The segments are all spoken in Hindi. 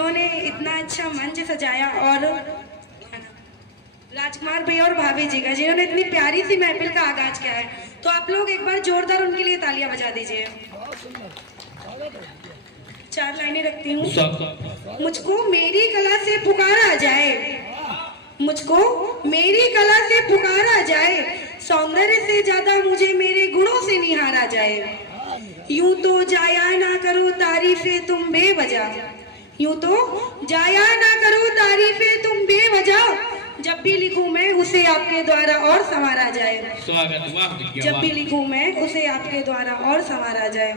जिन्होंने इतना अच्छा मंच सजाया, और राजकुमार भैया और भाभी जी का, जिन्होंने इतनी प्यारी सी महफिल का आगाज किया है। तो आप लोग एक बार जोरदार उनके लिए तालियां बजा दीजिए। 4 लाइनें रखती हूँ। मुझको मेरी कला से पुकारा जाए, मुझको मेरी कला से पुकारा जाए, सौंदर्य से ज्यादा मुझे मेरे गुणों से निहारा जाए। यूं तो जाया ना करो तारीफें तुम बेवजह, यूं तो जाया ना करो तारीफें तुम बेवजह, जब भी लिखूं मैं उसे आपके द्वारा और संवारा जाए। स्वागत। जब भी लिखूं मैं उसे आपके द्वारा और संवारा जाए।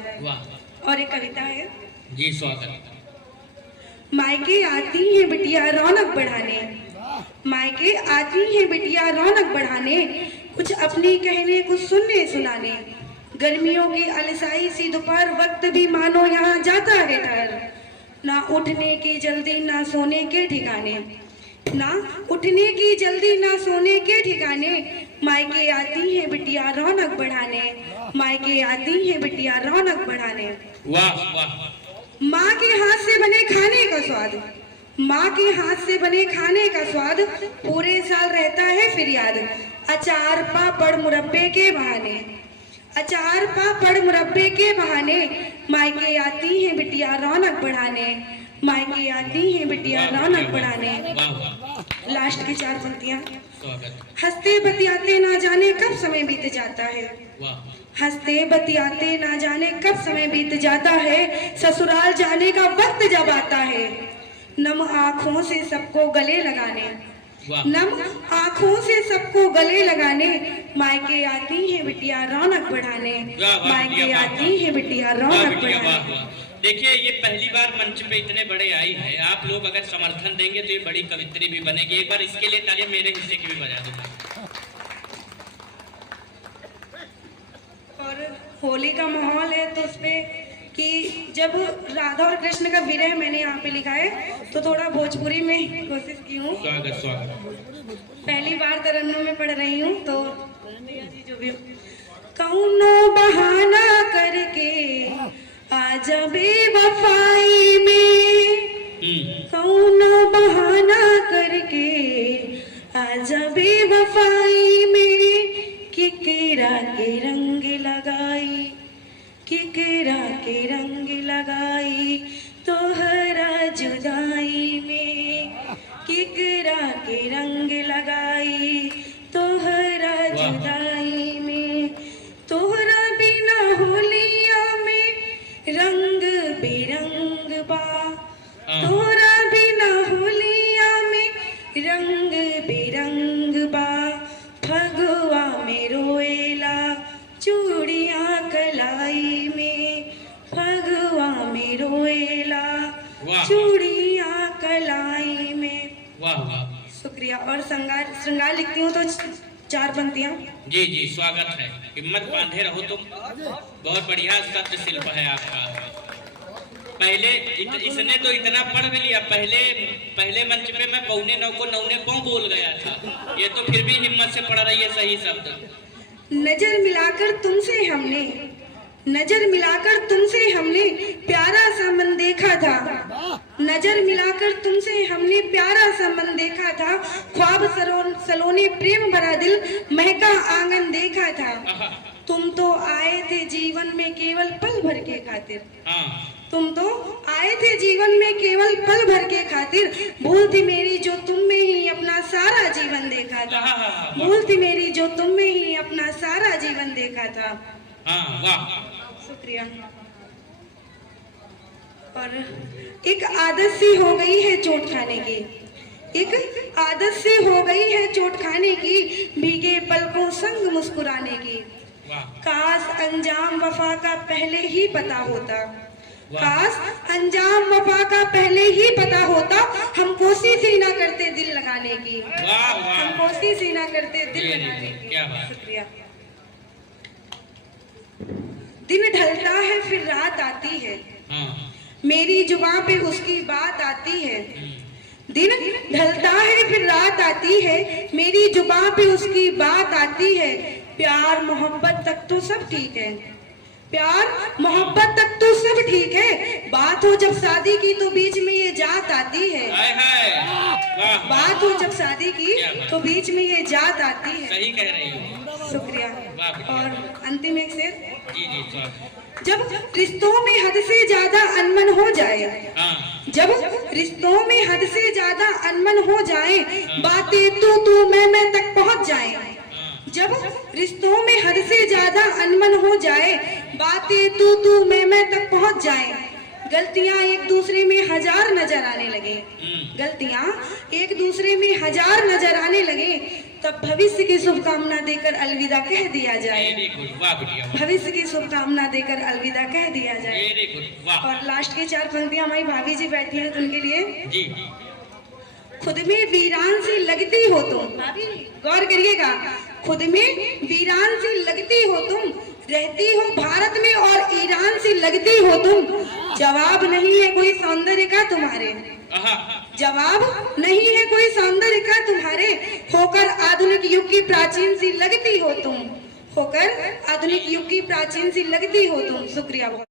और एक कविता है जी। स्वागत। मायके आती है बिटिया रौनक बढ़ाने, मायके आती है बिटिया रौनक बढ़ाने, कुछ अपनी कहने कुछ सुनने सुनाने। गर्मियों की अलसाई सी दोपहर वक्त भी मानो यहाँ जाता है ठहर, ना उठने की जल्दी ना सोने के ठिकाने, ना उठने की जल्दी ना सोने के ठिकाने। मायके आती है बिटिया रौनक बढ़ाने, मायके आती है बिटिया रौनक बढ़ाने। वाह वाह। माँ के हाथ से बने खाने का स्वाद, माँ के हाथ से बने खाने का स्वाद पूरे साल रहता है फिर याद। अचार पापड़ मुरब्बे के बहाने, अचार पापड़ मुरब्बे के बहाने, मायके आती है बिटिया रौनक बढ़ाने, मायके आती है बिटिया रौनक बढ़ाने। लास्ट की 4 पंक्तियां। हंसते बतियाते ना जाने कब समय बीत जाता है, हंसते बतियाते ना जाने कब समय बीत जाता है, ससुराल जाने का वक्त जब आता है, नम आँखों से सबको गले लगाने, नम आँखों से सबको गले लगाने। मायके आती है बिटिया रौनक बढ़ाने, मायके आती है बिटिया रौनक बढ़ाने। देखिए, ये पहली बार मंच पे इतने बड़े आई है, आप लोग अगर समर्थन देंगे तो ये बड़ी कवित्री भी बनेगी। एक बार इसके लिए तालियां मेरे हिस्से की भी बजा दो। और होली का माहौल है तो उसपे कि जब राधा और कृष्ण का विरह मैंने यहाँ पे लिखा है, तो थोड़ा भोजपुरी में कोशिश की हूँ। स्वागत स्वागत। पहली बार तरन्नुम में पढ़ रही हूँ, तो जो भी कौनो बहाना करके आजा बेवफाई में, कौनो बहाना करके आजा बेवफाई में, किकरा के रंग लगाई, किकरा के रंग लगाई, तोहरा जुदाई में, किकरा के रंग लगाई, तोहरा जुदाई में। तोहरा बिना होलिया में रंग बिरंग बा, तोहरा बिना होलिया में रंग बिरंग बा, फगुआ में रोएला चूड़ियाँ कलाई में, फगुआ में रोएला चूड़ियाँ कलाई में। शुक्रिया। और श्रृंगार लिखती हूँ तो 4 पंक्तियाँ। जी जी। स्वागत है। हिम्मत बांधे रहो तुम, बहुत बढ़िया शब्द शिल्प है आपका। पहले इसने तो इतना पढ़ भी लिया, पहले मंच पे मैं 8:45 को 9:15 बोल गया था, ये तो फिर भी हिम्मत से पढ़ रही है सही शब्द। नजर मिलाकर तुमसे हमने, नजर मिलाकर तुमसे हमने प्यारा सा मन देखा था, नजर मिलाकर तुमसे हमने प्यारा सा मन देखा था, ख्वाब सलोने प्रेम भरा दिल महका आंगन देखा था। तुम तो आए थे जीवन में केवल पल भर के खातिर, तुम तो आए थे जीवन में केवल पल भर के खातिर, भूल थी मेरी जो तुम में ही अपना सारा जीवन देखा था, भूल थी मेरी जो तुम में ही अपना सारा जीवन देखा था। शुक्रिया। और एक आदत सी हो गई है चोट खाने की, एक आदत सी हो गई है चोट खाने की, भीगे पलकों संग मुस्कुराने की। काश अंजाम वफा का पहले ही पता होता, काश अंजाम वफा का पहले ही पता होता, हम कोशिश ही ना करते दिल लगाने की, हम कोशिश ही ना करते दिल लगाने की। शुक्रिया। दिन ढलता है फिर रात आती है, मेरी जुबान पे उसकी बात आती है, दिन ढलता है फिर रात आती है, मेरी जुबान पे उसकी बात आती है। प्यार मोहब्बत तक तो सब ठीक है, प्यार मोहब्बत तक तो सब ठीक है, बात हो जब शादी की तो बीच में ये जात जात आती है। हाय हाय, वाह, बात हो जब शादी की क्या बात। तो बीच में ये जात आती है। सही कह रही हो। शुक्रिया। वाह बेटी। और अंतिम एक शेर, जी जी स्वागत। जब रिश्तों में हद से ज्यादा अनमन हो जाए, हाँ जब रिश्तों में हद से ज्यादा अनमन हो जाए, बातें तू मैं तक पहुंच जाए, हाँ, जब रिश्तों में हद से ज्यादा अनमन हो जाए, बातें तू मैं तक पहुंच जाए, गलतियां एक दूसरे में हजार नजर आने लगे, गलतियां एक दूसरे में हजार नजर आने लगे, तब भविष्य की शुभकामना देकर अलविदा कह दिया जाए। वेरी गुड, वाह बिटिया, भविष्य की शुभकामना देकर अलविदा कह दिया जाए। वेरी गुड, वाह। और लास्ट की 4 पंक्तियां हमारी भाभी जी बैठी हैं तो उनके लिए, जी खुद में वीरान सी लगती हो तुम, भाभी गौर करिएगा, खुद में वीरान सी लगती हो तुम, रहती हो भारत में और ईरान सी लगती हो तुम, जवाब नहीं है कोई सौंदर्य का तुम्हारे, आहा, जवाब नहीं है कोई सौंदर्य का तुम्हारे, होकर आधुनिक युग की प्राचीन सी लगती हो तुम, होकर आधुनिक युग की प्राचीन सी लगती हो तुम। शुक्रिया बहुत।